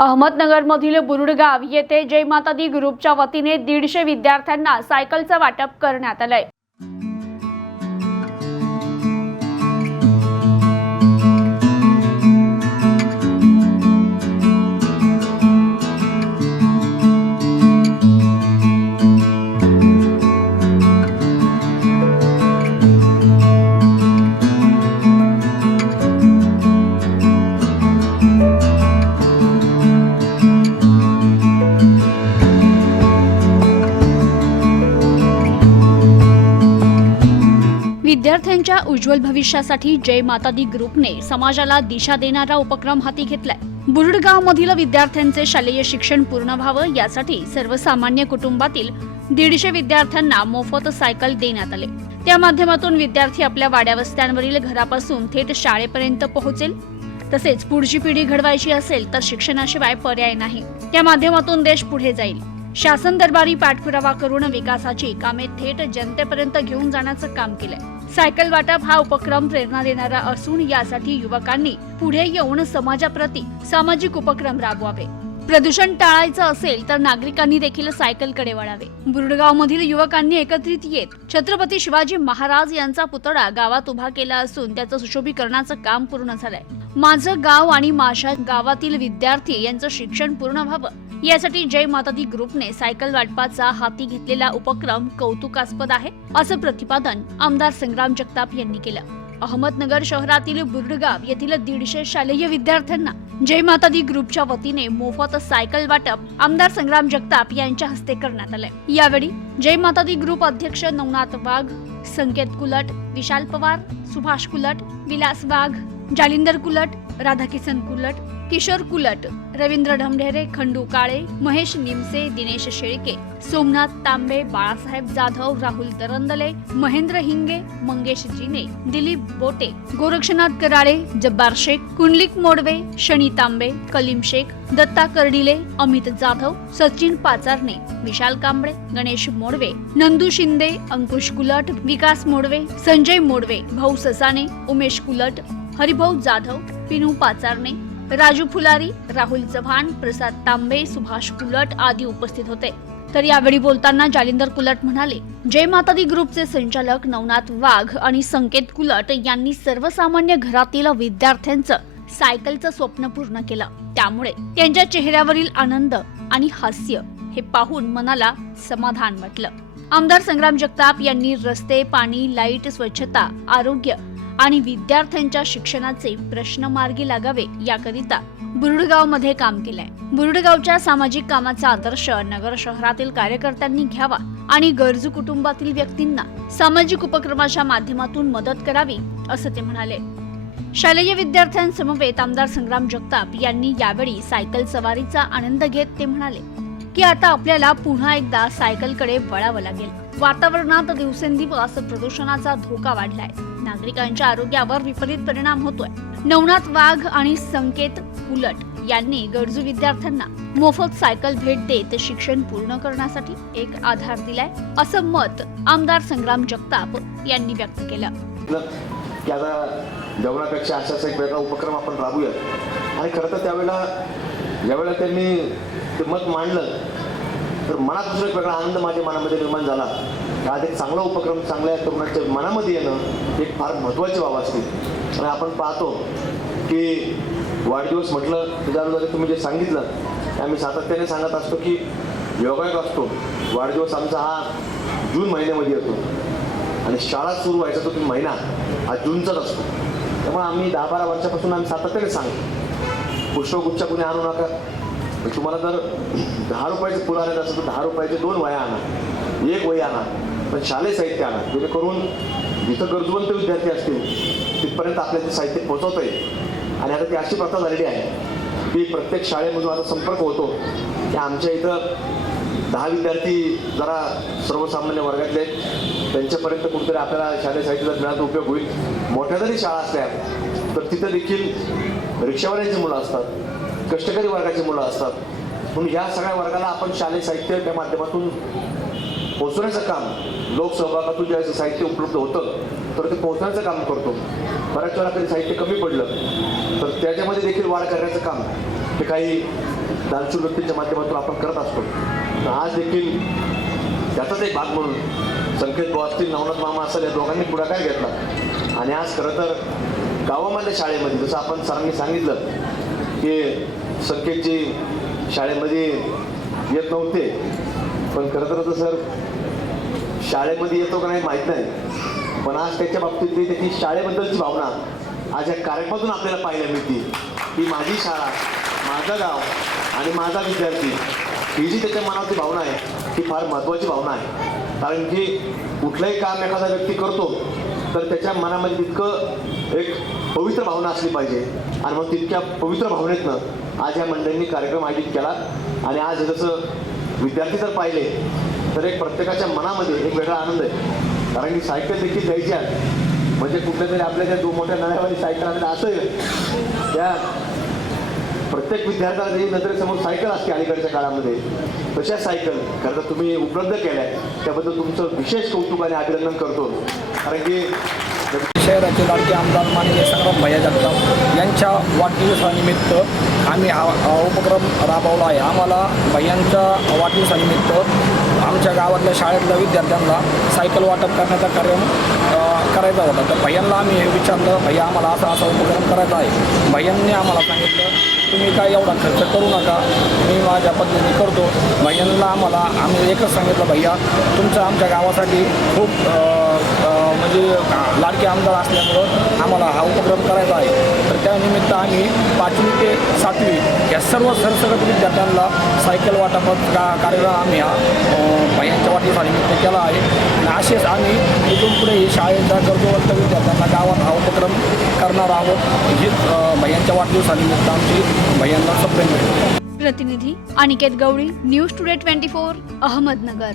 अहमदनगरमधील बुरुडगाव येथे जय माता दी ग्रुपच्या वतीने 150 विद्यार्थ्यांना सायकलचं वाटप करण्यात आलंय। विद्यार्थ्यांच्या उज्ज्वल भविष्यासाठी जय माता दी ग्रुपने समाजाला दिशा देणारा उपक्रम हाती घेतलाय। बुरुडगावमधील विद्यार्थ्यांचे शालेय शिक्षण पूर्ण व्हावं यासाठी सर्वसामान्य कुटुंबातील 150 विद्यार्थ्यांना मोफत सायकल देण्यात आले। त्या माध्यमातून विद्यार्थी आपल्या वाड्यावस्त्यांवरील घरापासून थेट शाळेपर्यंत पोहोचेल। तसेच पुढची पिढी घडवायची असेल तर शिक्षणाशिवाय पर्याय नाही। त्या माध्यमातून देश पुढे जाईल। शासन दरबारी पाठपुरावा करून विकासाची कामे थेट जनतेपर्यंत घेऊन जाण्याचं काम केलंय। सायकल वाटप हा उपक्रम प्रेरणा देणारा असून यासाठी युवकांनी पुढे येऊन समाजाप्रती सामाजिक उपक्रम राबवावे। प्रदूषण टाळायचं असेल तर नागरिकांनी देखील सायकलकडे वळावे। बुरुडगावमधील युवकांनी एकत्रित येत छत्रपती शिवाजी महाराज यांचा पुतळा गावात उभा केला असून त्याचं सुशोभीकरणाचं काम पूर्ण झालंय। माझं गाव आणि माझ्या गावातील विद्यार्थी यांचं शिक्षण पूर्ण व्हावं यासाठी जय माता दी ग्रुपने सायकल वाटपाचा हाती घेतलेला उपक्रम कौतुकास्पद आहे, असं प्रतिपादन आमदार संग्राम जगताप यांनी केलं। अहमदनगर शहरातील बुरुडगाव येथील 150 शालेय विद्यार्थ्यांना जय माता दी ग्रुपच्या वतीने मोफत सायकल वाटप आमदार संग्राम जगताप यांच्या हस्ते करण्यात आले। यावेळी जय माता दी ग्रुप अध्यक्ष नवनाथ वाघ, संकेत कुलट, विशाल पवार, सुभाष कुलट, विलास वाघ, जालिंदर कुलट, राधाकिशन कुलट, किशोर कुलट, रवींद्र ढमढेरे, खंडू काळे, महेश निमसे, दिनेश शेळके, सोमनाथ तांबे, बाळासाहेब जाधव, राहुल दरंदले, महेंद्र हिंगे, मंगेश जिने, दिलीप बोटे, गोरक्षनाथ कराळे, जब्बार शेख, कुंडलिक मोडवे, शनी तांबे, कलीम शेख, दत्ता कर्डिले, अमित जाधव, सचिन पाचारने, विशाल कांबळे, गणेश मोडवे, नंदू शिंदे, अंकुश कुलट, विकास मोडवे, संजय मोडवे, भाऊ ससाने, उमेश कुलट, हरिभाऊ जाधव, पिनू पाचारने, राजू फुलारी, राहुल चव्हाण, प्रसाद तांबे, सुभाष कुलट आदी उपस्थित होते। तर यावेळी बोलताना जालिंदर कुलट म्हणाले, जय माता दी ग्रुपचे संचालक नवनाथ वाघ आणि संकेत कुलट यांनी सर्वसामान्य घरातील विद्यार्थ्यांचं सायकलचं स्वप्न पूर्ण केलं। त्यामुळे त्यांच्या चेहऱ्यावरील आनंद आणि हास्य हे पाहून मनाला समाधान वाटलं। आमदार संग्राम जगताप यांनी रस्ते, पाणी, लाईट, स्वच्छता, आरोग्य आणि विद्यार्थ्यांच्या शिक्षणाचे प्रश्न मार्गी लागावे याकरिता बुरुडगावमध्ये काम केलंय। बुरुडगावच्या सामाजिक कामाचा आदर्श नगर शहरातील कार्यकर्त्यांनी घ्यावा आणि गरजू कुटुंबातील व्यक्तींना सामाजिक उपक्रमाच्या माध्यमातून मदत करावी, असं ते म्हणाले। शालेय विद्यार्थ्यांसमवेत आमदार संग्राम जगताप यांनी यावेळी सायकल सवारीचा आनंद घेत ते म्हणाले की आता आपल्याला पुन्हा एकदा सायकलकडे वळावं लागेल। वातावरणात दिवसेंदिवस प्रदूषणाचा धोका वाढलाय, नागरिकांच्या आरोग्यावर विपरीत परिणाम होतोय। नवनाथ वाघ आणि संकेत कुलट यांनी गरजू विद्यार्थ्यांना मोफत सायकल भेट देत शिक्षण पूर्ण करण्यासाठी एक आधार दिलाय, असं मत आमदार संग्राम जगताप यांनी व्यक्त केलं। की आता जेवणापेक्षा असाच एक वेगळा उपक्रम आपण राबूयात आणि खरं तर त्यावेळेला ज्यावेळेला त्यांनी ते मत मांडलं तर मनात दुसरा एक वेगळा आनंद माझ्या मनामध्ये निर्माण झाला। आज एक चांगला उपक्रम चांगल्या तरुणाच्या मनामध्ये येणं एक फार महत्त्वाची बाब असते। आणि आपण पाहतो की वाढदिवस म्हटलं त्याच्याबरोबर तुम्ही जे सांगितलं ते आम्ही सातत्याने सांगत असतो की योगायोग असतो। वाढदिवस आमचा हा जून महिन्यामध्ये येतो आणि शाळा सुरू व्हायचा तो महिना हा जूनचाच असतो। त्यामुळे आम्ही 10-12 वर्षापासून आम्ही सातत्याने सांगतो पुष्पगुच्छ कुणी आणू नका, तुम्हाला जर 10 रुपयाचे फुलं आणायचं असेल तर 10 रुपयाचे 2 वह्या आणा, 1 वही आणा, पण शालेय साहित्य आणा, जेणेकरून जिथं गरजवंत विद्यार्थी असतील तिथपर्यंत आपल्याला ते साहित्य पोहोचवता येईल। आणि आता ती अशी प्रथा झालेली आहे की प्रत्येक शाळेमधून आता संपर्क होतो की आमच्या इथं 10 विद्यार्थी जरा सर्वसामान्य वर्गातले त्यांच्यापर्यंत कुठेतरी आपल्याला शालेय साहित्याचा मिळाचा उपयोग होईल। मोठ्या जरी शाळा असल्या तर तिथं देखील रिक्षावाल्यांची मुलं असतात, कष्टकरी वर्गाची मुलं असतात, म्हणून या सगळ्या वर्गाला आपण शालेय साहित्य त्या माध्यमातून पोहोचवण्याचं काम लोकसहभागातून जे साहित्य उपलब्ध होतं तर ते पोहोचण्याचं काम करतो। बऱ्याच वेळा कधी साहित्य कमी पडलं तर त्याच्यामध्ये देखील वाढ करण्याचं काम हे काही दानशूर व्यक्तीच्या माध्यमातून आपण करत असतो. आज देखील त्याचाच एक भाग म्हणून संकेत भाऊ असतील, नवनाथ मामा असेल, या दोघांनी पुढाकार घेतला आणि आज खरं तर गावामध्ये शाळेमध्ये जसं आपण सरांनी सांगितलं की संकेतजी शाळेमध्ये येत नव्हते, पण खरं तर सर शाळेमध्ये येतो का नाही माहीत नाही, पण आज त्याच्या बाबतीतली त्याची शाळेबद्दलची भावना आज या कार्यक्रमातून आपल्याला पाहायला मिळते की माझी शाळा, माझं गाव आणि माझा विद्यार्थी, ही जी त्याच्या मनाची भावना आहे ही फार महत्त्वाची भावना आहे. कारण की कुठलंही काम एखादा व्यक्ती करतो तर त्याच्या मनामध्ये तितकं एक पवित्र भावना असली पाहिजे आणि मग तितक्या पवित्र भावनेतनं आज या मंडळींनी कार्यक्रम आयोजित केला. आणि आज जसं विद्यार्थी जर पाहिले तर एक प्रत्येकाच्या मनामध्ये एक वेगळा आनंद आहे. कारण की सायकल देखील द्यायची आहे म्हणजे कुठल्या तरी आपल्या ज्या मोठ्या नव्यावाली सायकल आणल्या असं त्या प्रत्येक विद्यार्थ्याला जी नजरेसमोर सायकल असते अलीकडच्या काळामध्ये, तशा सायकल खरं तर तुम्ही उपलब्ध केल्या, त्याबद्दल तुमचं विशेष कौतुक आणि अभिनंदन करतो. कारण की शहराचे लाडके आमदार माननीय संग्राम भैया जगताप यांच्या वाढदिवसानिमित्त आम्ही हा उपक्रम राबवला आहे. आम्हाला भैयांच्या वाढदिवसानिमित्त आमच्या गावातल्या शाळेतल्या विद्यार्थ्यांना सायकल वाटप करण्याचा कार्यक्रम करायचा होता. तर भैयांना आम्ही हे विचारलं, भैया आम्हाला असा उपक्रम करायचा आहे. भैयांनी आम्हाला सांगितलं तुम्ही काय एवढा खर्च करू नका, मी माझ्या पद्धतीने करतो. भैयांना आम्ही एकच सांगितलं, भैया तुमचं आमच्या गावासाठी खूप म्हणजे लाडके आमदार असल्यामुळं आम्हाला हा उपक्रम करायचा आहे. तर त्यानिमित्त आम्ही 5वी ते 7वी या सर्व सरसकट विद्यार्थ्यांना सायकल वाटपात कार्यक्रम आम्ही हा भैयांच्या वाढदिवसानिमित्त केला आहे. आणि असेच आम्ही इथून पुढे शाळेच्या गरजूवंत विद्यार्थ्यांना गावात हा उपक्रम करणार आहोत. हीच भैयांच्या वाढदिवसानिमित्त आमची भैयांना सप्रेम भेट. प्रतिनिधी अनिकेत गवळी, न्यूज टुडे 24, अहमदनगर.